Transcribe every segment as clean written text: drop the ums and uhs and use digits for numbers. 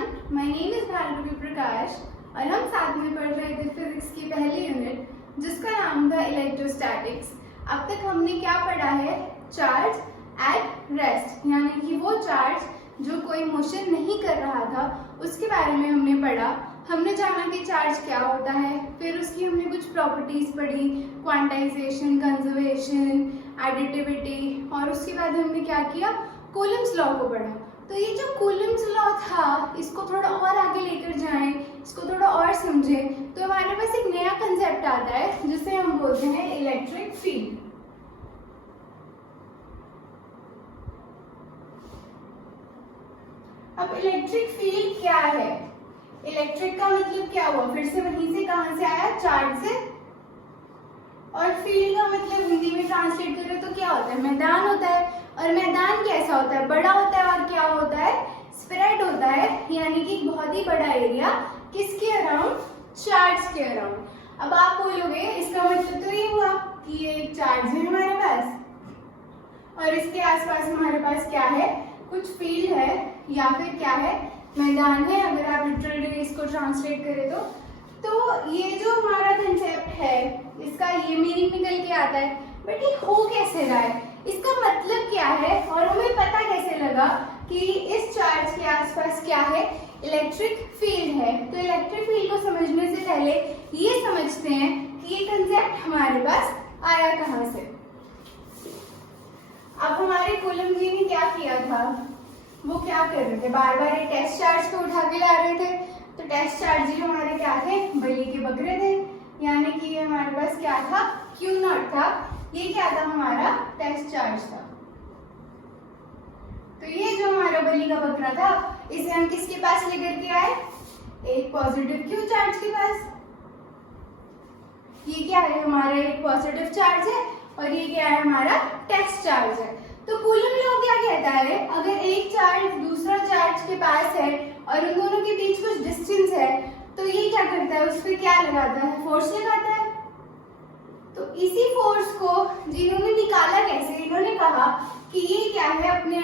everyone, my name is Bhargavi प्रकाश और हम साथ में पढ़ रहे थे फिजिक्स की पहली यूनिट जिसका नाम था इलेक्ट्रोस्टैटिक्स। अब तक हमने क्या पढ़ा है? चार्ज एट रेस्ट, यानी कि वो चार्ज जो कोई मोशन नहीं कर रहा था उसके बारे में हमने पढ़ा। हमने जाना कि चार्ज क्या होता है, फिर उसकी हमने कुछ प्रॉपर्टीज पढ़ी, क्वांटाइजेशन, कंजर्वेशन, एडिटिविटी, और उसके बाद हमने क्या किया? कूलम्स लॉ को पढ़ा। तो ये जो कूलम्स लॉ था इसको थोड़ा और आगे लेकर जाएं, इसको थोड़ा और समझें तो हमारे पास एक नया कंसेप्ट आता है जिसे हम बोलते हैं इलेक्ट्रिक फील्ड। अब इलेक्ट्रिक फील्ड क्या है? इलेक्ट्रिक का मतलब क्या हुआ? फिर से वहीं से कहां से आया? चार्ज से। और फील्ड का मतलब हिंदी में ट्रांसलेट करें तो क्या होता है? मैदान होता है। और मैदान कैसा होता है? बड़ा होता है। और क्या होता है? स्प्रेड होता है, यानी कि बहुत ही बड़ा एरिया किसके अराउंड? चार्ज के अराउंड। अब आप बोलोगे इसका मतलब तो ये हुआ कि ये एक चार्ज है हमारे पास और इसके आसपास हमारे पास क्या है? कुछ फील्ड है या फिर क्या है? मैदान है। अगर आप लिटरली इसको ट्रांसलेट करें तो ये जो हमारा कंसेप्ट है इसका ये मीनिंग निकल के आता है, बट ये हो कैसे रहा है? इसका मतलब क्या है और हमें पता कैसे लगा कि इस चार्ज के आसपास क्या है? इलेक्ट्रिक फील्ड है। तो इलेक्ट्रिक फील्ड को समझने से पहले ये समझते हैं कि ये कंसेप्ट हमारे पास आया कहाँ से। अब हमारे कूलम जी ने क्या किया था? वो क्या कर रहे थे? बार बार एक टेस्ट चार्ज को उठा के ला रहे थे। तो टेस्ट चार्ज ही हमारे क्या थे? बली के बकरे थे, यानी कि ये हमारे पास क्या था? Q0 था। ये क्या था? हमारा टेस्ट चार्ज था। तो ये जो हमारा बली का बकरा था इसे हम किसके पास लेकर के आए? एक पॉजिटिव Q चार्ज के पास। ये क्या है? हमारा एक पॉजिटिव चार्ज है और ये क्या है? हमारा टेस्ट चार्ज है। तो कूलम लॉ क्या कहता है? अगर एक चार्ज दूसरा चार्ज के पास है और उन दोनों के बीच कुछ डिस्टेंस है तो ये क्या करता है? उस पर क्या लगाता है? फोर्स लगाता है। तो इसी फोर्स को जिन्होंने निकाला कैसे? इन्होंने कहा कि ये क्या है? अपने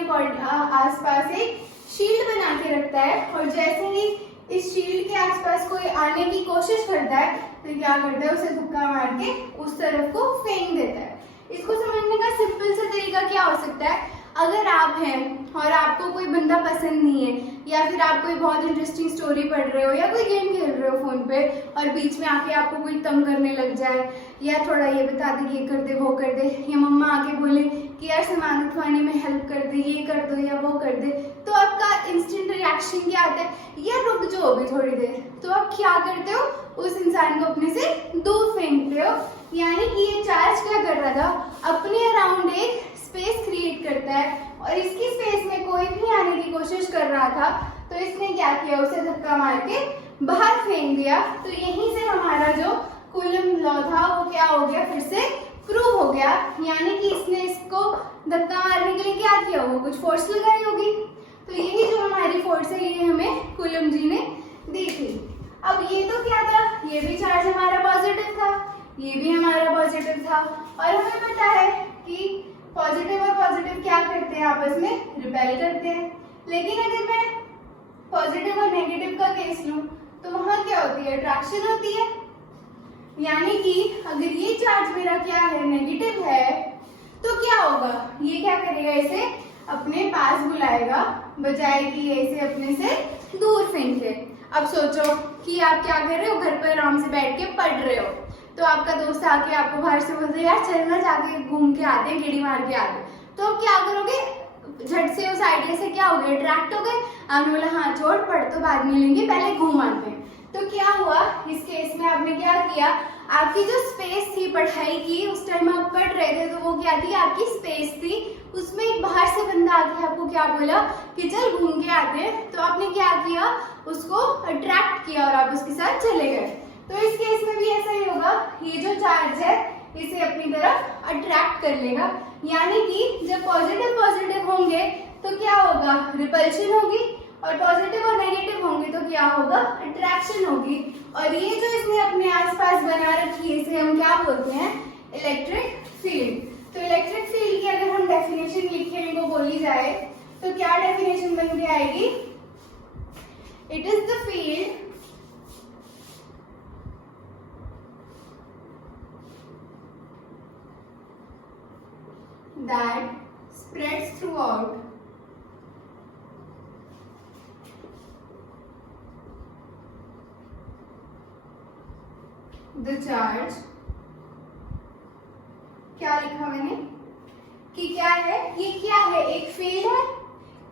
आसपास एक शील्ड बना के रखता है और जैसे ही इस शील्ड के आसपास कोई आने की कोशिश करता है तो क्या करता है? उसे धक्का मार के उस तरफ को फेंक देता है। इसको समझने का सिंपल सा तरीका क्या हो सकता है? अगर आप हैं और आपको कोई बंदा पसंद नहीं है या फिर आप कोई बहुत इंटरेस्टिंग स्टोरी पढ़ रहे हो या कोई गेम खेल रहे हो फोन पे और बीच में आके आपको कोई तंग करने लग जाए या थोड़ा ये बता दे ये कर दे वो कर दे, या मम्मा आके बोले कि यार सामान उठवाने में हेल्प कर दे, ये कर दो या वो कर दे, तो आपका इंस्टेंट रिएक्शन क्या आता है? या रुक जाओ अभी थोड़ी देर। तो आप क्या करते हो? उस इंसान को अपने से दूर फेंकते हो। यानी कि ये चार्ज क्या कर रहा था? अपने अराउंड एक स्पेस क्रिएट करता है और इसकी स्पेस में कोई भी आने की कोशिश कर रहा था तो इसने क्या किया? उसे धक्का मार के बाहर फेंक दिया। तो यहीं से हमारा जो कूलम लॉ था वो क्या हो गया? फिर से प्रूव हो गया। यानी कि इसने इसको धक्का मारने के लिए क्या किया होगा? कुछ फोर्स लगाई होगी। तो यही जो हमारी फोर्स है ये हमें कूलम जी ने दी थी। अब ये तो क्या था? ये भी चार्ज हमारा पॉजिटिव था, ये भी हमारा पॉजिटिव था और हमें पता है कि पॉजिटिव और पॉजिटिव क्या करते हैं? आपस में रिपेल करते हैं। लेकिन अगर मैं पॉजिटिव और नेगेटिव का केस लूं तो वहां क्या होती है? अट्रैक्शन होती है। यानी कि अगर ये चार्ज मेरा क्या है? नेगेटिव है, तो क्या होगा? ये क्या करेगा? इसे अपने पास बुलाएगा बजाय कि ये इसे अपने से दूर फेंके। अब सोचो कि आप क्या कर रहे हो? घर पर आराम से बैठ के पढ़ रहे हो तो आपका दोस्त आके आपको बाहर से बोलते यार चलना, जाके घूम के आते हैं, गेड़ी मार के आते हैं, तो आप क्या करोगे? झट से उस आइडिया से क्या हो गए? अट्रैक्ट हो गए। आपने बोला हाँ छोड़, पढ़ तो बाद में लेंगे, पहले घूम आते हैं। तो क्या हुआ इस केस में? आपने क्या किया? आपकी जो स्पेस थी पढ़ाई की, उस टाइम आप पढ़ रहे थे तो वो क्या थी? आपकी स्पेस थी। उसमें एक बाहर से बंदा आके आपको क्या बोला कि चल घूम के आते हैं, तो आपने क्या किया? उसको अट्रैक्ट किया और आप उसके साथ चले गए। तो इस केस में भी ऐसा ही होगा। ये जो चार्ज है इसे अपनी तरफ अट्रैक्ट कर लेगा। यानी कि जब पॉजिटिव पॉजिटिव होंगे तो क्या होगा? रिपल्शन होगी और पॉजिटिव और नेगेटिव होंगे तो क्या होगा? अट्रैक्शन होगी। और ये जो इसने अपने आसपास बना रखी है इसे हम क्या बोलते हैं? Electric field. तो इलेक्ट्रिक फील्ड की अगर हम डेफिनेशन लिखने को बोली जाए तो क्या डेफिनेशन बन के आएगी? It is the field that spreads throughout the charge. क्या लिखा मैंने कि क्या है, ये क्या है, एक फील्ड है.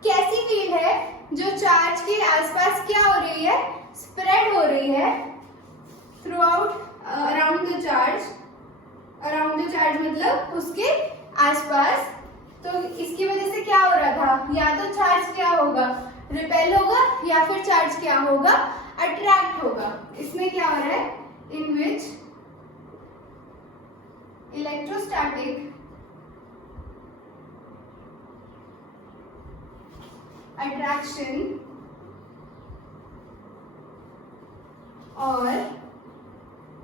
कैसी फील्ड है? जो चार्ज के आसपास क्या हो रही है, स्प्रेड हो रही है through out around the charge. Around the charge मतलब उसके आसपास. तो इसकी वजह से क्या हो रहा था, या तो चार्ज क्या होगा, रिपेल होगा, या फिर चार्ज क्या होगा, अट्रैक्ट होगा. इसमें क्या हो रहा है, इन विच इलेक्ट्रोस्टैटिक attraction और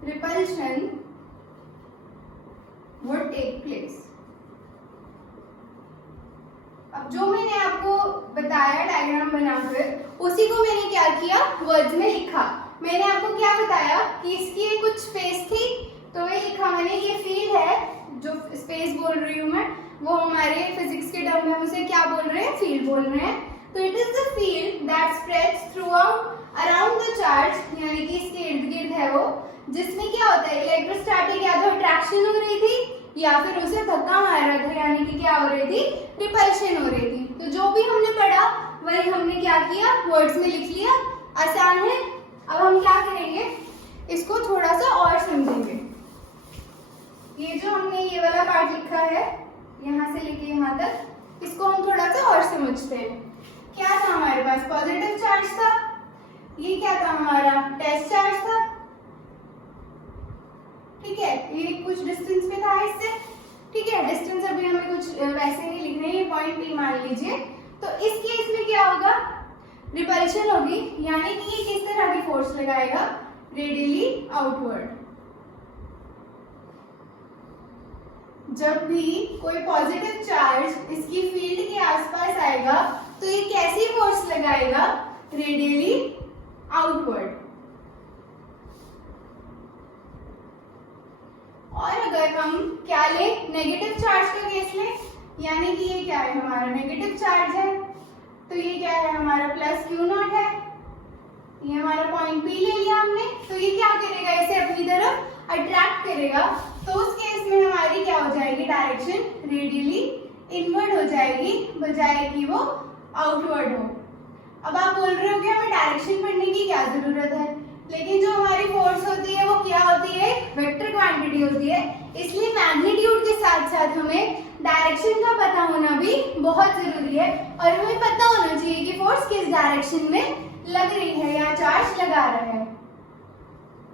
repulsion would take place. अब जो मैंने आपको बताया डायग्राम बनाकर, उसी को मैंने क्या किया, वर्ड्स में लिखा. मैंने आपको क्या बताया कि इसकी कुछ स्पेस थी, तो वही लिखा मैंने. ये फील्ड है, जो स्पेस बोल रही हूँ मैं, वो हमारे फिजिक्स के टर्म में हम उसे क्या बोल रहे हैं, फील्ड बोल रहे हैं. तो it is the field that spreads through out around the charge, यानी कि इसके इर्द गिर्द है वो, जिसमें क्या होता है, इलेक्ट्रोस्टैटिक या तो अट्रैक्शन हो रही थी या फिर उसे धक्का मार रहा था, यानी कि क्या हो रही थी, रिपल्शन हो रही थी. तो जो भी हमने पढ़ा वही हमने क्या किया, वर्ड्स में लिख लिया. आसान है. अब हम क्या करेंगे, इसको थोड़ा सा और समझेंगे. ये जो हमने ये वाला पार्ट लिखा है, यहाँ से लेके यहाँ तक, इसको हम थोड़ा सा और समझते हैं. क्या था हमारे पास, पॉजिटिव चार्ज था. ये क्या था हमारा, टेस्ट चार्ज था. ठीक है, ये कुछ डिस्टेंस पे था इससे. ठीक है, डिस्टेंस अभी हमें कुछ वैसे नहीं लिखना है, ये पॉइंट पी मान लीजिए. तो इस केस में क्या होगा, रिपल्शन होगी, यानी कि ये किस तरह की फोर्स लगाएगा, रेडियली आउटवर्ड. जब भी कोई पॉजिटिव चार्ज इसकी फील्ड के आसपास आएगा, तो ये कैसी फोर्स लगाएगा, रेडियली आउटवर्ड. और अगर हम क्या लें, नेगेटिव चार्ज का केस लें, यानी कि ये क्या है, हमारा नेगेटिव चार्ज है, तो ये क्या है, हमारा प्लस क्यू नॉट है. ये हमारा पॉइंट पी ले लिया हमने. तो ये क्या करेगा, इसे अपनी तरफ अट्रैक्ट करेगा. तो उस केस में हमारी क्या हो जाएगी, डायरेक्शन रेडियली इनवर्ड हो जाएगी, बजाय कि वो आउटवर्ड हो. अब आप बोल रहे हो कि हमें डायरेक्शन पढ़ने की क्या जरूरत है, लेकिन जो हमारी फोर्स होती है वो क्या होती है, वेक्टर क्वांटिटी होती है. इसलिए मैग्नीट्यूड के साथ साथ हमें डायरेक्शन का पता होना भी बहुत जरूरी है. और हमें पता होना चाहिए कि फोर्स किस डायरेक्शन में लग रही है या चार्ज लगा रहा है.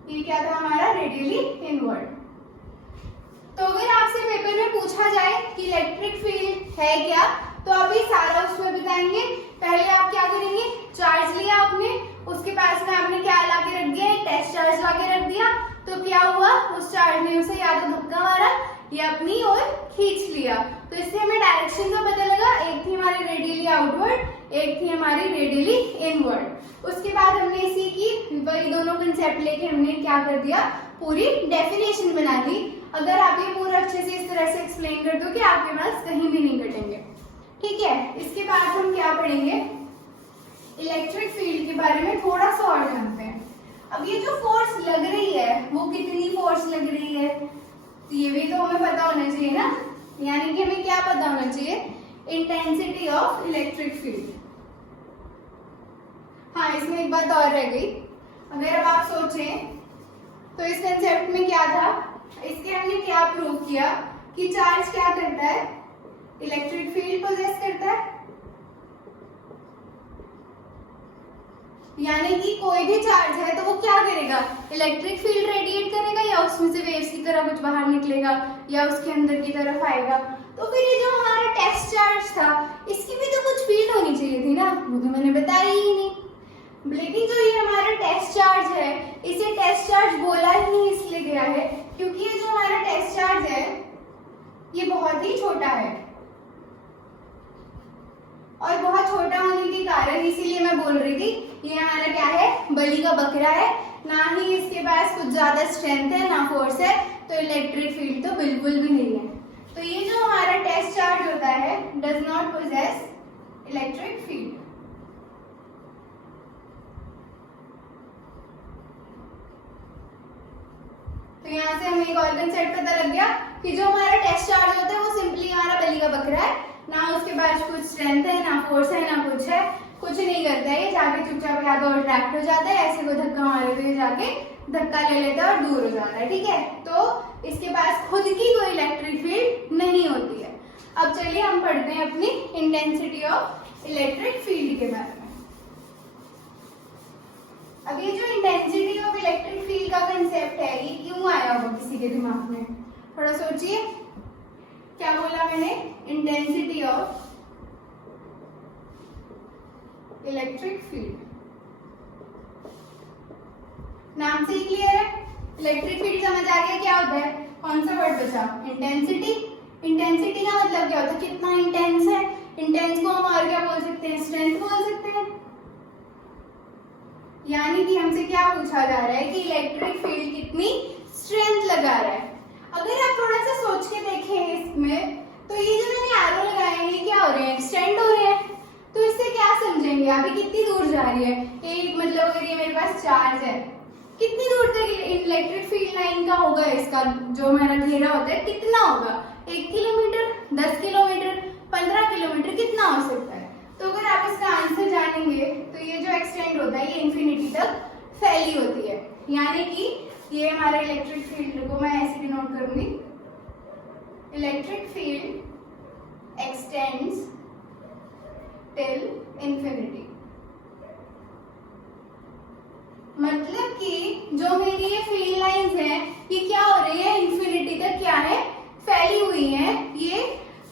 ये क्या था हमारा, रेडियली इनवर्ड. तो अगर आपसे पेपर में पूछा जाए कि इलेक्ट्रिक फील्ड है क्या, तो अभी सारा उसमें बताएंगे. पहले आप क्या करेंगे, चार्ज लिया आपने, उसके पास में आपने क्या ला के रख दिया, टेस्ट चार्ज ला के रख दिया. तो क्या हुआ, उस चार्ज ने उसे या तो धक्का मारा या अपनी ओर खींच लिया. तो इससे हमें डायरेक्शन का पता लगा. एक थी हमारी रेडियली आउटवर्ड, एक थी हमारी रेडियली इनवर्ड. उसके बाद हमने इसी की वही दोनों कंसेप्ट लेके हमने क्या कर दिया, पूरी डेफिनेशन बना दी. अगर आप ये पूरा अच्छे से इस तरह से एक्सप्लेन कर दो कि आपके पास कहीं भी नहीं कटेंगे. ठीक है, इसके बाद हम क्या पढ़ेंगे, इलेक्ट्रिक फील्ड के बारे में थोड़ा सा और जानते हैं. अब ये जो फोर्स लग रही है, वो कितनी फोर्स लग रही है, तो ये भी तो हमें पता होना चाहिए ना. यानी कि हमें क्या पता होना चाहिए, इंटेंसिटी ऑफ इलेक्ट्रिक फील्ड. हाँ, इसमें एक बात और रह गई. अगर अब आप सोचें तो इस कंसेप्ट में क्या था, इसके हमने क्या प्रूव किया कि चार्ज क्या करता है, इलेक्ट्रिक फील्ड पोजेस करता है. यानी कि कोई भी चार्ज है तो वो क्या करेगा, इलेक्ट्रिक फील्ड रेडिएट करेगा, या उसमें से वेव्स की तरह कुछ बाहर निकलेगा, या उसके अंदर की तरफ आएगा. तो फिर ये जो हमारा टेस्ट चार्ज था, इसकी भी तो कुछ फील्ड होनी चाहिए थी ना, वो तो मैंने बताई ही नहीं. लेकिन जो ये हमारा टेस्ट चार्ज है, इसे टेस्ट चार्ज बोला ही नहीं इसलिए गया है क्योंकि ये जो हमारा टेस्ट चार्ज है ये बहुत ही छोटा है. और बहुत छोटा होने के कारण इसीलिए मैं बोल रही थी, ये हमारा क्या है, बलि का बकरा है, ना ही इसके पास कुछ ज्यादा स्ट्रेंथ है ना फोर्स है, तो इलेक्ट्रिक फील्ड तो बिल्कुल भी नहीं है। तो ये जो हमारा टेस्ट चार्ज होता है does not possess electric field. तो यहाँ से हमें एक और कंसेप्ट पता लग गया कि जो हमारा टेस्ट चार्ज होता है वो सिंपली हमारा बलि का बकरा है, ना उसके पास कुछ स्ट्रेंथ है ना फोर्स है ना कुछ है, कुछ नहीं करता है, ये जाके चुपचाप या तो अट्रैक्ट हो जाता है, ऐसे को धक्का मारे तो ये जाके धक्का ले लेता है और दूर हो जाता है, ठीक है। तो इसके पास खुद की कोई इलेक्ट्रिक फील्ड नहीं होती है। अब चलिए हम पढ़ते हैं अपनी इंटेंसिटी ऑफ इलेक्ट्रिक फील्ड के बारे में। अब ये जो इंटेंसिटी ऑफ इलेक्ट्रिक फील्ड का कंसेप्ट है ये क्यों आया होगा किसी के दिमाग में, थोड़ा सोचिए। क्या बोला मैंने, इंटेंसिटी ऑफ इलेक्ट्रिक फील्ड, नाम से ही क्लियर है। इलेक्ट्रिक फील्ड समझ आ गया क्या होता है, कौन सा वर्ड बचा, इंटेंसिटी। इंटेंसिटी का मतलब क्या होता है, कितना इंटेंस है। इंटेंस को हम और क्या बोल सकते हैं, स्ट्रेंथ बोल सकते हैं। यानी कि हमसे क्या पूछा जा रहा है कि इलेक्ट्रिक फील्ड कितनी स्ट्रेंथ लगा रहा है। अगर आप थोड़ा सा सोच के देखें इसमें, तो ये जो मैंने एरो लगाए हैं ये क्या हो रहे हैं, एक्सटेंड हो रहे हैं। तो इससे क्या समझेंगे, अभी कितनी दूर जा रही है, एक मतलब अगर ये मेरे पास चार्ज है, कितनी दूर तक इलेक्ट्रिक फील्ड लाइन का होगा, इसका जो हमारा घेरा होता है कितना होगा, 1 किलोमीटर, 10 किलोमीटर, 15 किलोमीटर, कितना हो सकता है। तो अगर आप इसका आंसर जानेंगे तो ये जो एक्सटेंड होता है ये इंफिनिटी तक फैली होती है। यानी कि ये हमारा इलेक्ट्रिक फील्ड को मैं ऐसे डिनोट करूंगी, electric field x tends till infinity. मतलब कि जो मेरी ये फील्ड लाइंस हैं ये क्या हो रही है, इंफिनिटी तक क्या है, फैली हुई है, ये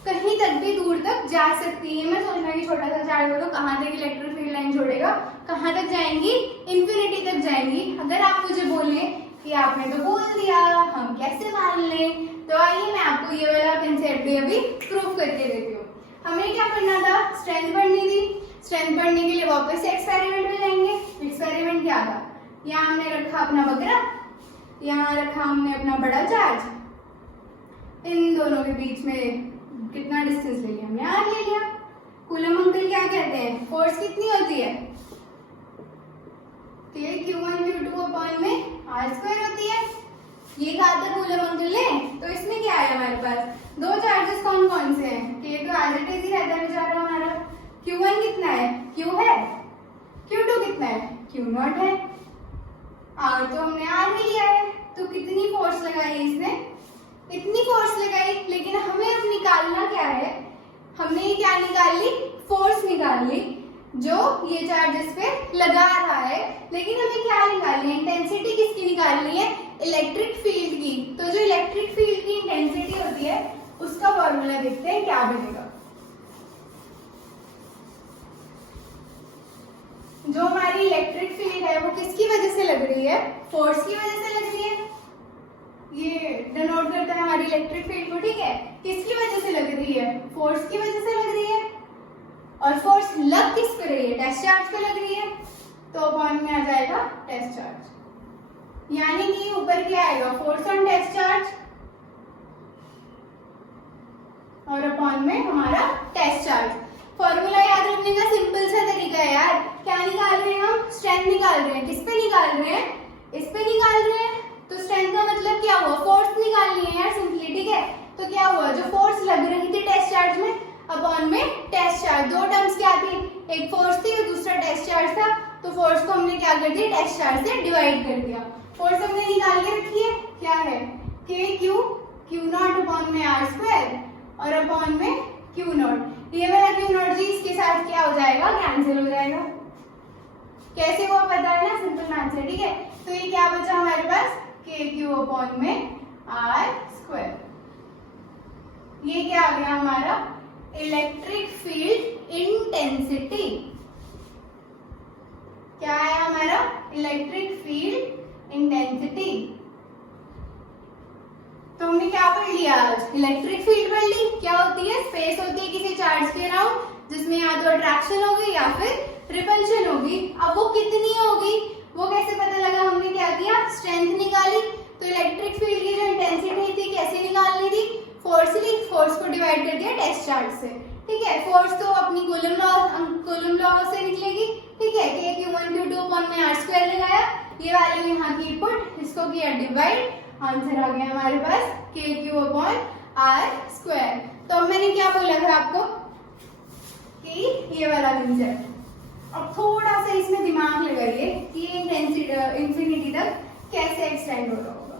कहीं तक भी दूर तक जा सकती है। मैं सोच रहा कि छोटा सा चार्ज हो तो कहाँ तक इलेक्ट्रिक फील्ड लाइन छोड़ेगा, कहाँ तक जाएंगी, इंफिनिटी तक जाएंगी। अगर आप मुझे बोले कि आपने तो बोल दिया हम कैसे मान लें, तो आइए मैं आपको ये वाला कंसेप्ट भी अभी प्रूफ करके देती हूँ। हमें क्या करना था, स्ट्रेंथ पढ़नी थी। स्ट्रेंथ पढ़ने के लिए वापस से एक्सपेरिमेंट में जाएंगे। एक्सपेरिमेंट क्या था, यहाँ हमने रखा अपना बकरा, यहाँ रखा हमने अपना बड़ा चार्ज, इन दोनों के बीच में कितना डिस्टेंस ले लिया, हमने R ले लिया। कूलम अंकल क्या कहते हैं, फोर्स कितनी होती है, Q1 Q2 अपॉन में R² होती है। ये कहा था कूलम अंकल ने, तो इसमें क्या आया हमारे पास, दो चार्जेस कौन कौन से हैं, K तो एज इट इज ही रहता है बेचारा हमारा। Q1 कितना है, Q है, Q2 कितना है, Q0 है, और तो हमने R भी लिया है। तो कितनी फोर्स लगाई इसने, इतनी फोर्स लगाई, लेकिन हमें अब निकालना क्या है, हमने ये क्या निकाल ली, फोर्स निकाल ली जो ये चार्ज इस पे लगा रहा है। लेकिन हमें क्या निकालनी है, इंटेंसिटी किसकी निकालनी है, इलेक्ट्रिक फील्ड की। तो जो इलेक्ट्रिक फील्ड की इंटेंसिटी होती है उसका फॉर्मूला देखते हैं क्या बनेगा। जो हमारी इलेक्ट्रिक फील्ड है वो किसकी वजह से लग रही है, फोर्स की वजह से लग रही है। ये डिनोट करता है हमारी इलेक्ट्रिक फील्ड को, ठीक है। किसकी वजह से लग रही है, फोर्स की वजह से लग रही है। और फोर्स लग किस पे रही है, टेस्ट चार्ज पे लग रही है। तो अपॉन में आ जाएगा टेस्ट चार्ज, यानी कि ऊपर क्या आएगा, फोर्स ऑन टेस्ट चार्ज, और अपॉन में हमारा टेस्ट चार्ज। फॉर्मूला याद रखने का सिंपल सा तरीका है यार। क्या निकाल रहे हैं हम, स्ट्रेंथ निकाल रहे हैं। किस पे निकाल रहे हैं, इस पे निकाल रहे हैं। तो स्ट्रेंथ का मतलब क्या हुआ, फोर्स निकालनी है यार सिंपली, ठीक है। तो क्या हुआ, जो फोर्स लग रही थी टेस्ट चार्ज में, अपॉन में टेस्ट चार्ज। दो टर्म्स क्या थी, एक फोर्स थी और दूसरा टेस्ट चार्ज था। तो फोर्स को हमने क्या कर दिया, टेस्ट चार्ज से डिवाइड कर दिया। फोर्स हमने निकाल के रखी है, क्या है, Q0 अपॉन में R² और अपॉन में Q0। ये वाला Q0 जी इसके साथ क्या हो जाएगा, कैंसिल हो जाएगा। कैसे हुआ पता है ना, सिंपल आंसर, ठीक है। तो ये क्या बचा हमारे पास, KQ अपॉन में R²। ये क्या आ गया हमारा, इलेक्ट्रिक फील्ड इंटेंसिटी। क्या आया हमारा, इलेक्ट्रिक फील्ड इंटेंसिटी। तो हमने क्या पढ़ लिया आज, इलेक्ट्रिक फील्ड पढ़ ली। क्या होती है, स्पेस होती है किसी चार्ज के अराउंड जिसमें या तो अट्रैक्शन होगी या फिर रिपल्शन होगी। अब वो कितनी होगी वो कैसे पता लगा? हमने क्या किया, स्ट्रेंथ निकाली। तो इलेक्ट्रिक फील्ड की जो इंटेंसिटी थी कैसे निकालनी थी? फोर्सली, फोर्स को डिवाइड कर दिया टेस्ट चार्ज से। ठीक है, फोर्स तो अपनी कूलम लॉ से निकलेगी। ठीक है, K(Q1Q2) अपॉन में r² लगाया, ये वैल्यू यहाँ की पुट, इसको किया डिवाइड, आंसर आ गया हमारे पास KQ अपॉन r²। तो अब मैंने क्या बोला था आपको कि ये वाला कंसेप्ट। अब थोड़ा सा इसमें दिमाग लगाइए कि ये इंटेंसिटी इंफिनिटी तक कैसे एक्सटेंड हो रहा होगा।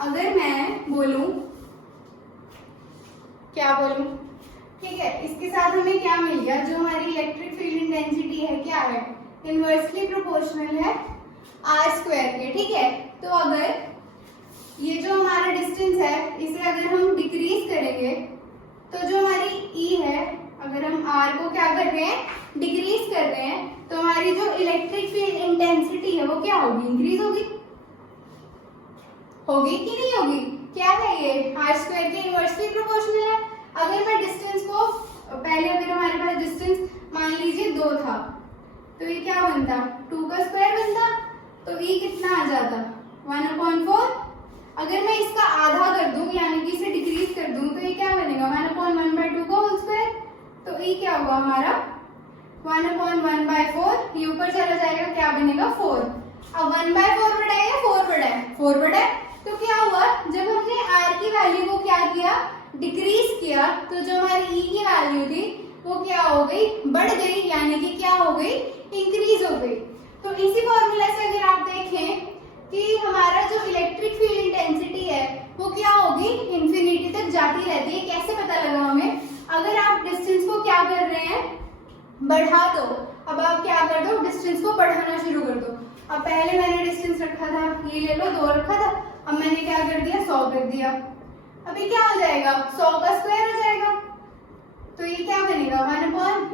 अगर मैं बोलूं, क्या बोलूं, ठीक है, इसके साथ हमें क्या मिल गया? जो हमारी इलेक्ट्रिक फील्ड इंटेंसिटी है क्या है? इनवर्सली प्रोपोर्शनल है r² के। ठीक है, तो अगर ये जो हमारा डिस्टेंस है इसे अगर हम डिक्रीज करेंगे तो जो हमारी E है, अगर हम R को क्या कर रहे हैं, डिक्रीज कर रहे हैं, तो हमारी जो इलेक्ट्रिक फील्ड इंटेंसिटी है वो क्या होगी? इंक्रीज होगी। होगी कि नहीं होगी? क्या है ये? r² के इनवर्सली प्रोपोर्शनल है। अगर मैं डिस्टेंस को पहले, अगर हमारे पास डिस्टेंस मान लीजिए 2 था, तो ये क्या बनता? 2 का स्क्वायर बनता। तो E कितना आ जाता? 1/4। अगर मैं इसका आधा कर दूं, यानी कि इसे डिक्रीज कर दूं, तो ये क्या बनेगा? 1/1/2 का होल स्क्वायर। तो E क्या हुआ हमारा? 1/1/4। ये ऊपर चला जाएगा, क्या बनेगा? 4। अब 1/4 बड़ा है या 4 बड़ा है? 4 बड़ा है। तो क्या हुआ, जब हमने R की वैल्यू को क्या किया, डिक्रीज किया, तो जो हमारी E की वैल्यू थी वो क्या हो गई? बढ़ गई, यानी कि क्या हो गई? इंक्रीज हो गई। तो इसी फॉर्मूला से अगर आप देखें कि हमारा जो इलेक्ट्रिक फील्ड इंटेंसिटी है वो क्या होगी? इंफिनिटी तक जाती रहती है। कैसे पता लगा हमें? अगर आप डिस्टेंस को क्या कर रहे हैं, बढ़ा दो। अब आप क्या कर दो, डिस्टेंस को बढ़ाना शुरू कर दो। अब पहले मैंने डिस्टेंस रखा था, ये ले लो 2 रखा था, अब मैंने क्या कर दिया, 100 कर दिया। अभी क्या हो जाएगा? 100 का स्क्वायर हो जाएगा। तो ये क्या बनेगा? 1/,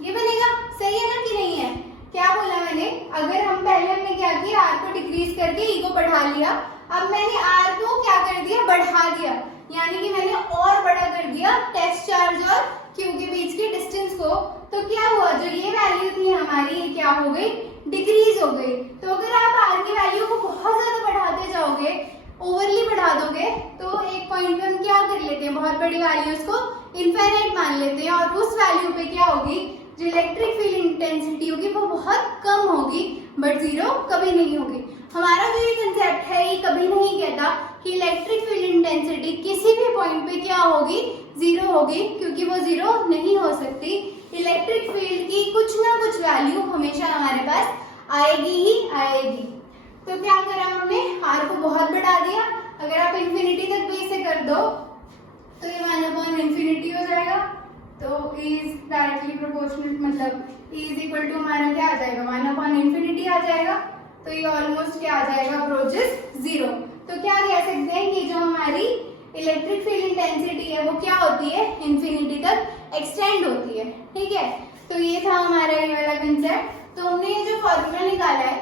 ये बनेगा। सही है ना कि नहीं है? क्या बोला मैंने? अगर हम पहले हमने क्या किया, R को डिक्रीज करके E को बढ़ा लिया। अब मैंने R को क्या कर दिया? बढ़ा दिया, यानी कि मैंने और बड़ा कर दिया टेस्ट चार्ज और Q के बीच की डिस्टेंस को। तो क्या हुआ, जो ये वैल्यू थी हमारी, ये क्या हो गई? डिक्रीज हो गई। तो अगर आप R की वैल्यू को बहुत ज्यादा बढ़ाते जाओगे, ओवरली बढ़ा दोगे, तो एक पॉइंट पे हम क्या कर लेते हैं, बहुत बड़ी वैल्यूज को इनफाइनाइट मान लेते हैं, और उस वैल्यू पे क्या होगी, जो इलेक्ट्रिक फील्ड इंटेंसिटी होगी वो बहुत कम होगी, बट 0 कभी नहीं होगी। हमारा जो ये कंसेप्ट है ये कभी नहीं कहता कि इलेक्ट्रिक फील्ड इंटेंसिटी किसी भी पॉइंट पे क्या होगी, 0 होगी, क्योंकि वो 0 नहीं हो सकती। इलेक्ट्रिक फील्ड की कुछ ना कुछ वैल्यू हमेशा हमारे पास आएगी ही आएगी। तो क्या करा हमने, R को बहुत बढ़ा दिया। अगर आप इंफिनिटी तक भी इसे कर दो तो ये 1/∞ हो जाएगा। तो E इज डायरेक्टली प्रोपोर्शनल, मतलब E इज इक्वल टू हमारा क्या आ जाएगा, 1/∞ आ जाएगा। तो ये ऑलमोस्ट क्या आ जाएगा, अप्रोचेस 0। तो क्या कह सकते हैं कि जो हमारी इलेक्ट्रिक फील्ड इंटेंसिटी है वो क्या होती है, इंफिनिटी तक एक्सटेंड होती है। ठीक है, तो ये था हमारा ये वाला कंसेप्ट। तो हमने ये जो फॉर्मूला निकाला है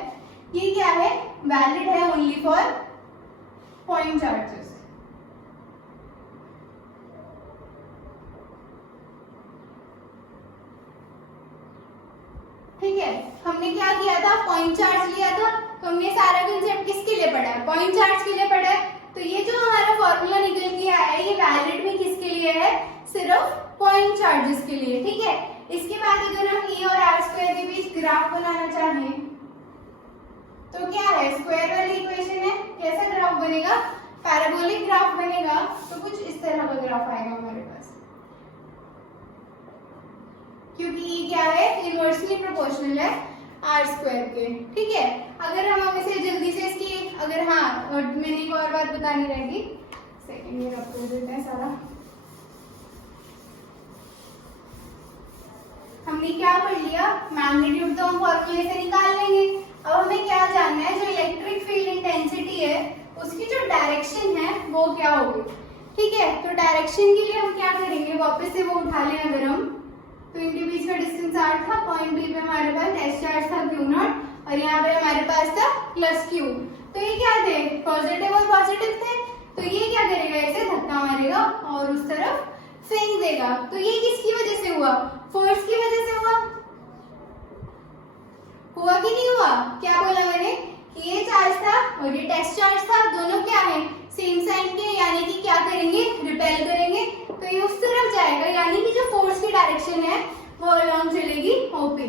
ये क्या है, वैलिड है ओनली फॉर पॉइंट चार्जेस। ठीक है, हमने क्या किया था, पॉइंट चार्ज लिया था। तो हमने सारा कंसेप्ट किसके लिए पढ़ा है, पॉइंट चार्ज के लिए पढ़ा है। तो ये जो हमारा फॉर्मूला निकल के आया है ये वैलिड भी किसके लिए है, सिर्फ पॉइंट चार्जेस के लिए। ठीक है, इसके बाद अगर हम E और r² के बीच ग्राफ बनाना चाहें तो क्या है, स्क्वायर वाली इक्वेशन है। कैसा ग्राफ बनेगा, पैराबोलिक ग्राफ बनेगा। तो कुछ इस तरह का ग्राफ आएगा हमारे पास, क्योंकि E क्या है, इनवर्सली प्रोपोर्शनल है r² के। ठीक है, अगर हम इसे जल्दी से इसकी, अगर हाँ, और मैंने एक और बात बतानी रहेगी, सेकंड में रख देते हैं सारा। हमने क्या पढ़ लिया, मैग्नीट्यूड तो हम फॉर्मूले से निकाल लेंगे। अब हमें क्या जानना है, जो इलेक्ट्रिक फील्ड इंटेंसिटी है उसकी जो डायरेक्शन है वो क्या होगी। ठीक है, तो डायरेक्शन के लिए हम क्या करेंगे, वापस से वो उठा लें अगर हम, तो इनके बीच का डिस्टेंस r था, पॉइंट बी पे हमारे पास एस चार्ज था Q0, और यहाँ पे हमारे पास था +Q। तो ये क्या थे, पॉजिटिव और पॉजिटिव थे। तो ये क्या करेगा, इसे धक्का मारेगा और उस तरफ फेंक देगा। तो ये किसकी वजह से हुआ, फोर्स की वजह से हुआ कि नहीं हुआ? क्या बोला मैंने कि ये चार्ज था और ये टेस्ट चार्ज था, दोनों क्या है, सेम साइन के, यानी कि क्या करेंगे, रिपेल करेंगे। तो ये उस तरफ जाएगा, यानी कि जो फोर्स की डायरेक्शन है वो अलोंग चलेगी ओपी।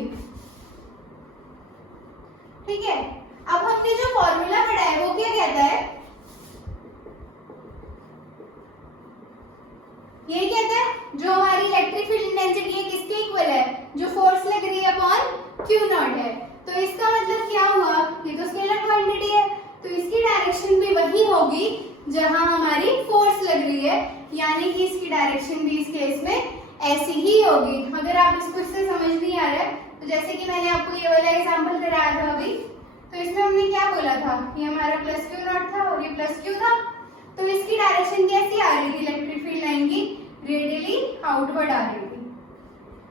ठीक है, अब हमने जो फॉर्मूला पढ़ा है वो क्या कहता है, ये कहता है जो हमारी इलेक्ट्रिक फील्ड इंटेंसिटी है किसके इक्वल है, जो फोर्स लग रही है अपॉन क्यू नॉट है। तो इसका मतलब क्या हुआ, ये तो स्केलर क्वांटिटी है, तो इसकी डायरेक्शन भी वही होगी जहां हमारी फोर्स लग रही है, यानी कि इसकी डायरेक्शन भी इस केस में ऐसी ही होगी। अगर आप इसको इससे समझ नहीं आ रहा है तो जैसे कि मैंने आपको ये वाला एग्जांपल कराया था अभी, तो इसमें हमने क्या बोला था, ये हमारा प्लस क्यू नॉट था और ये प्लस क्यू था। तो इसकी डायरेक्शन कैसी आ रही थी इलेक्ट्रिक फील्ड लाइन की, रेडियली आउटवर्ड आ रही थी।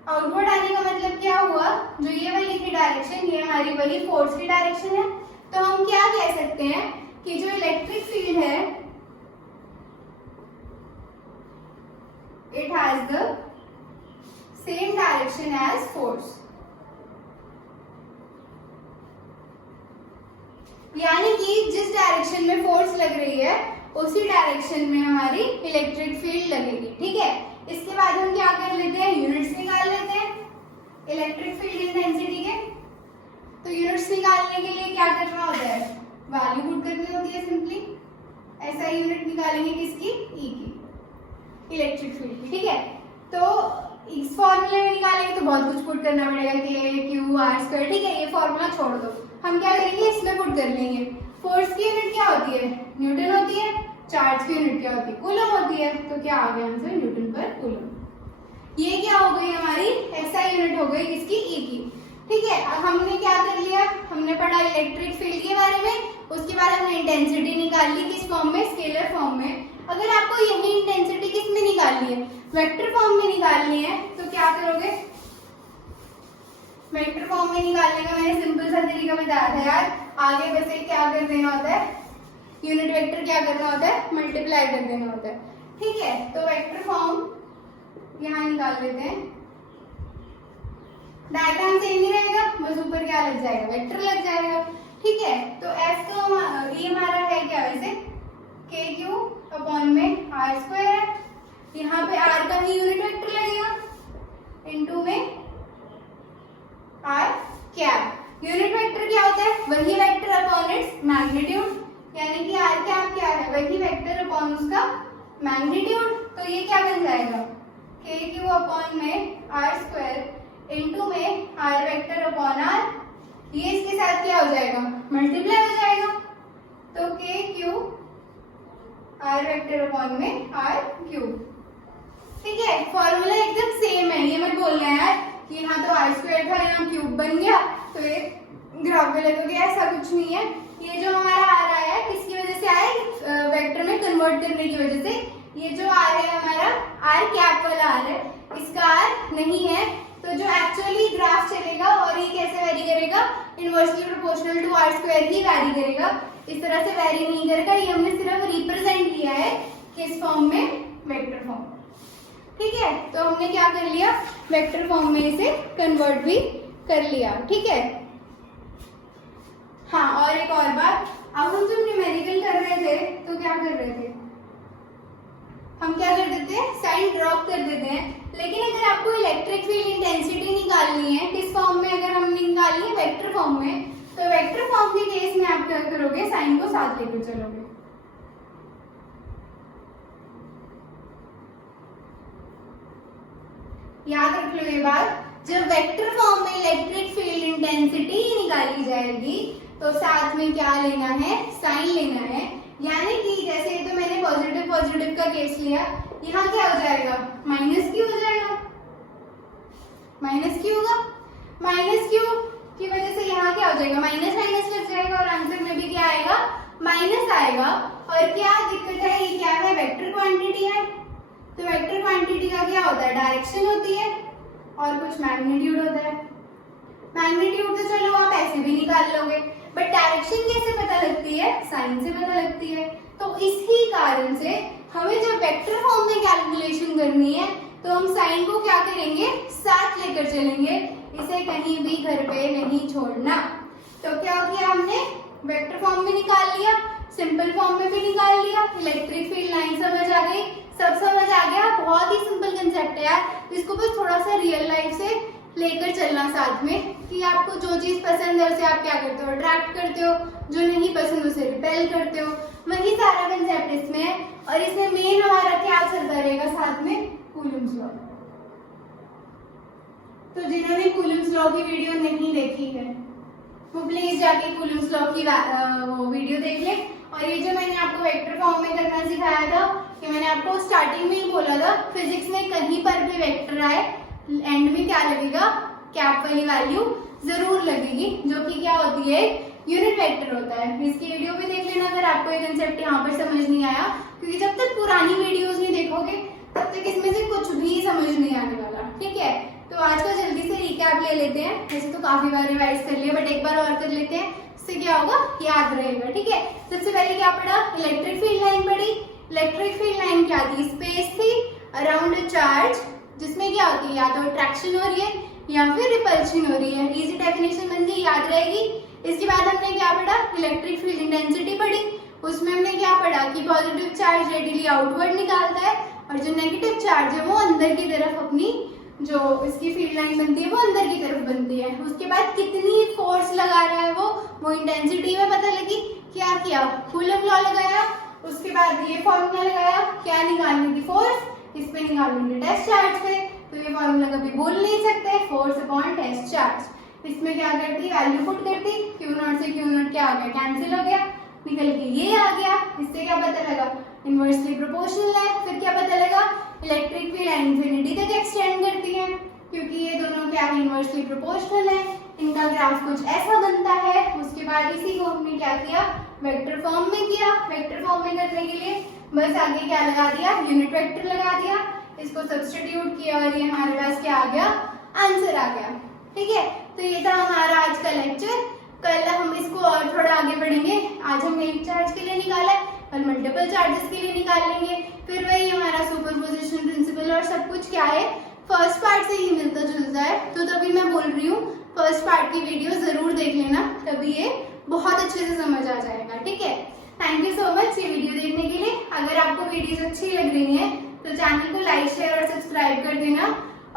आउटवर्ड आने का मतलब क्या हुआ, जो ये वाली थी डायरेक्शन, ये हमारी वही फोर्स की डायरेक्शन है। तो हम क्या कह सकते हैं कि जो इलेक्ट्रिक फील्ड है it has the same direction as force, यानी कि जिस डायरेक्शन में फोर्स लग रही है उसी डायरेक्शन में हमारी इलेक्ट्रिक फील्ड लगेगी। ठीक है, इसके बाद हम क्या कर लेते हैं, यूनिट्स निकाल लेते हैं इलेक्ट्रिक फील्ड इंटेंसिटी के। तो यूनिट्स निकालने के लिए क्या करना होता है, वैल्यू पुट करनी होती है सिंपली। ऐसा यूनिट निकालेंगे किसकी, ई की, इलेक्ट्रिक फील्ड की। ठीक है, तो इस फॉर्मूले में निकालेंगे तो बहुत कुछ पुट करना पड़ेगा, के क्यू आर स्क्वायर। ठीक है, ये फॉर्मूला छोड़ दो, हम क्या करेंगे इसमें पुट कर लेंगे। फोर्स की यूनिट क्या होती है, न्यूटन होती है। चार्ज की यूनिट क्या होती है, कूलम होती है। तो क्या आ गया आंसर, न्यूटन पर कूलम। ये क्या हो गई हमारी एसआई यूनिट हो गई किसकी, ई की। ठीक है, अब हमने क्या कर लिया, हमने पढ़ा इलेक्ट्रिक फील्ड के बारे में, उसके बाद हमने इंटेंसिटी निकाल ली, किस फॉर्म में, स्केलर फॉर्म में। अगर आपको यही इंटेंसिटी किस में निकालनी है, वेक्टर फॉर्म में निकालनी है, तो क्या करोगे, वेक्टर फॉर्म में निकालने का मैंने सिंपल सा तरीका बताया था यार। आगे बस एक क्या कर देना होता है, यूनिट वेक्टर क्या करना होता है, मल्टीप्लाई कर देना होता है। ठीक है, तो वेक्टर फॉर्म यहाँ निकाल लेते हैं। डायग्राम सेम ही रहेगा, बस ऊपर क्या लग जाएगा, वेक्टर लग जाएगा। ठीक है, तो एफ तो ये हमारा है क्या वैसे, के क्यू अपॉन में आर स्क्वायर है। यहाँ पे आर का ही यूनिट वेक्टर लगेगा, इनटू में आर कैप। यूनिट वेक्टर क्या होता है, वही वेक्टर अपॉन इट्स मैग्नीट्यूड, यानी कि आर कैप क्या है, वही वेक्टर अपॉन उसका मैग्नीट्यूड। तो ये क्या बन जाएगा, के क्यू अपॉन में आर स्क्वायर इनटू में आर वेक्टर अपॉन आर। ये इसके साथ क्या हो जाएगा, मल्टीप्लाई हो जाएगा। तो के क्यू आर वेक्टर अपॉन में आर क्यूब। ठीक है, फॉर्मूला एकदम सेम है, ये मत बोलना यार कि यहाँ तो आर स्क्वायर था यहाँ क्यूब बन गया तो ये ग्राफ गलत हो गया, ऐसा कुछ नहीं है। ये जो हमारा आर आया है किसकी वजह से आया, वेक्टर में कन्वर्ट करने की वजह से। ये जो आर है हमारा आर कैप वाला आर है, इसका आर नहीं है। तो जो एक्चुअली ग्राफ चलेगा और ये कैसे वेरी करेगा, inversely proportional to R square ही वेरी करेगा, इस तरह से वेरी नहीं करेगा। ये हमने सिर्फ रिप्रेजेंट किया है किस फॉर्म में, वेक्टर फॉर्म। ठीक है, तो हमने क्या कर लिया, वेक्टर फॉर्म में इसे कन्वर्ट भी कर लिया। ठीक है, हाँ, और एक और बात, अब हम जब न्यूमेरिकल कर रहे थे तो क्या कर रहे थे, हम क्या कर देते हैं, साइन ड्रॉप कर देते हैं। लेकिन अगर आपको इलेक्ट्रिक फील्ड इंटेंसिटी निकालनी है किस फॉर्म में, अगर हमने निकालनी है वेक्टर फॉर्म में, तो वेक्टर फॉर्म के केस में आप क्या करोगे, साइन को साथ लेकर चलोगे। याद रख लो ये बात, जब वेक्टर फॉर्म में इलेक्ट्रिक फील्ड इंटेंसिटी निकाली जाएगी तो साथ में क्या लेना है, साइन लेना है। यानी कि जैसे तो मैंने पॉजिटिव पॉजिटिव का केस लिया, यहाँ क्या हो जाएगा, माइनस क्यू हो जाएगा, माइनस क्यू होगा। माइनस क्यू की वजह से यहाँ क्या हो जाएगा, माइनस माइनस लग जाएगा और आंसर में भी क्या आएगा, माइनस आएगा। और क्या दिक्कत है, ये क्या है, वेक्टर क्वांटिटी है। तो वेक्टर क्वांटिटी का क्या होता है, डायरेक्शन होती है और कुछ मैग्नीट्यूड होता है। मैग्नीट्यूड तो चलो आप ऐसे भी निकाल लोगे, बट डायरेक्शन कैसे पता लगती है, साइन से पता लगती है। तो इसी कारण से हमें जब वेक्टर फॉर्म में कैलकुलेशन करनी है तो हम साइन को क्या करेंगे, साथ लेकर चलेंगे, इसे कहीं भी घर पे नहीं छोड़ना। तो क्या किया हमने, वेक्टर फॉर्म में निकाल लिया, सिंपल फॉर्म में भी निकाल लिया, इलेक्ट्रिक फील्ड लाइन समझ आ गई, सब समझ आ गया। बहुत ही सिंपल कंसेप्ट है यार, इसको बस थोड़ा सा रियल लाइफ से लेकर चलना साथ में, कि आपको जो चीज पसंद है उसे आप क्या करते हो, अट्रैक्ट करते हो, जो नहीं पसंद उसे रिपेल करते हो, वही सारा कंसेप्ट इसमें है। और इसमें मेन हमारा क्या चलता रहेगा साथ में, कूलम्स लॉ। तो जिन्होंने कूलम्स लॉ की वीडियो नहीं देखी है वो प्लीज जाके कूलम्स लॉ की वो वीडियो देख ले। और ये जो मैंने आपको वेक्टर फॉर्म में करना सिखाया था, कि मैंने आपको स्टार्टिंग में ही बोला था, फिजिक्स में कहीं पर भी वेक्टर आए एंड में क्या लगेगा, कैप वाली वैल्यू जरूर लगेगी, जो कि क्या होती है, यूनिट वेक्टर होता है। इसकी वीडियो भी देख लेना अगर आपको ये कंसेप्ट यहाँ पर समझ नहीं आया, क्योंकि जब तक पुरानी वीडियोस नहीं देखोगे तब तक इसमें से कुछ भी समझ नहीं आने वाला। ठीक है, तो आज का जल्दी से रिकैप ले लेते हैं। वैसे तो काफी बार रिवाइज कर लिया, बट एक बार और कर लेते हैं, इससे क्या होगा, याद रहेगा। ठीक है, सबसे पहले क्या पढ़ा, इलेक्ट्रिक फील्ड लाइन पढ़ी। इलेक्ट्रिक फील्ड लाइन क्या थी, स्पेस थी अराउंड अ चार्ज, जिसमें क्या होती है, या तो अट्रैक्शन हो रही है या फिर रिपल्शन हो रही है। इजी डेफिनेशन बन गई, याद रहेगी। इसके बाद हमने क्या पढ़ा, इलेक्ट्रिक फील्ड इंटेंसिटी पढ़ी। उसमें हमने क्या पढ़ा कि पॉजिटिव चार्ज रेडियली आउटवर्ड निकालता है और जो नेगेटिव चार्ज है वो अंदर की तरफ, अपनी जो इसकी फील्ड लाइन बनती है वो अंदर की तरफ बनती है। उसके बाद कितनी फोर्स लगा रहा है वो इंटेंसिटी में पता लगी। क्या किया, कूलम लॉ लगाया, उसके बाद ये फॉर्मूला लगाया, क्या निकालने की, फोर्स, इस पे निकालने टेस्ट चार्ज पे। तो ये फॉर्मूला कभी भूल नहीं सकते, फोर्स अपॉन टेस्ट चार्ज। इसमें क्या करती, वैल्यू पुट करती, क्यू नॉट से क्यू नॉट क्या हो गया, कैंसिल हो गया, निकल के ये आ गया। इससे क्या पता लगा, इनवर्सली प्रोपोर्शनल है। फिर क्या पता लगा, इलेक्ट्रिक फील्ड इंफिनिटी तक एक्सटेंड करती है, क्योंकि ये दोनों क्या है, इनवर्सली प्रोपोर्शनल है। इनका ग्राफ कुछ ऐसा बनता है। उसके बाद इसी को हमने क्या किया, वेक्टर फॉर्म में किया। वेक्टर फॉर्म में करने के लिए बस आगे क्या लगा दिया, यूनिट वेक्टर लगा दिया, इसको सब्स्टिट्यूट किया और ये हमारे पास क्या आ गया, आंसर आ गया। ठीक है, तो ये था हमारा आज का लेक्चर। कल हम इसको और थोड़ा आगे बढ़ेंगे। आज हमने एक चार्ज के लिए निकाला है, कल मल्टीपल चार्जेस के लिए निकालेंगे। फिर वही हमारा सुपरपोजिशन प्रिंसिपल और सब कुछ क्या है, फर्स्ट पार्ट से ही मिलता जुलता है। तो तभी मैं बोल रही हूँ फर्स्ट पार्ट की वीडियो जरूर देख लेना, तभी ये बहुत अच्छे से समझ आ जाएगा। ठीक है, थैंक यू सो मच ये वीडियो देखने के लिए। अगर आपको वीडियोस अच्छी लग रही है तो चैनल को लाइक, शेयर और सब्सक्राइब कर देना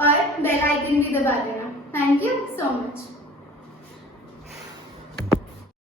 और बेल आइकन भी दबा देना। Thank you so much.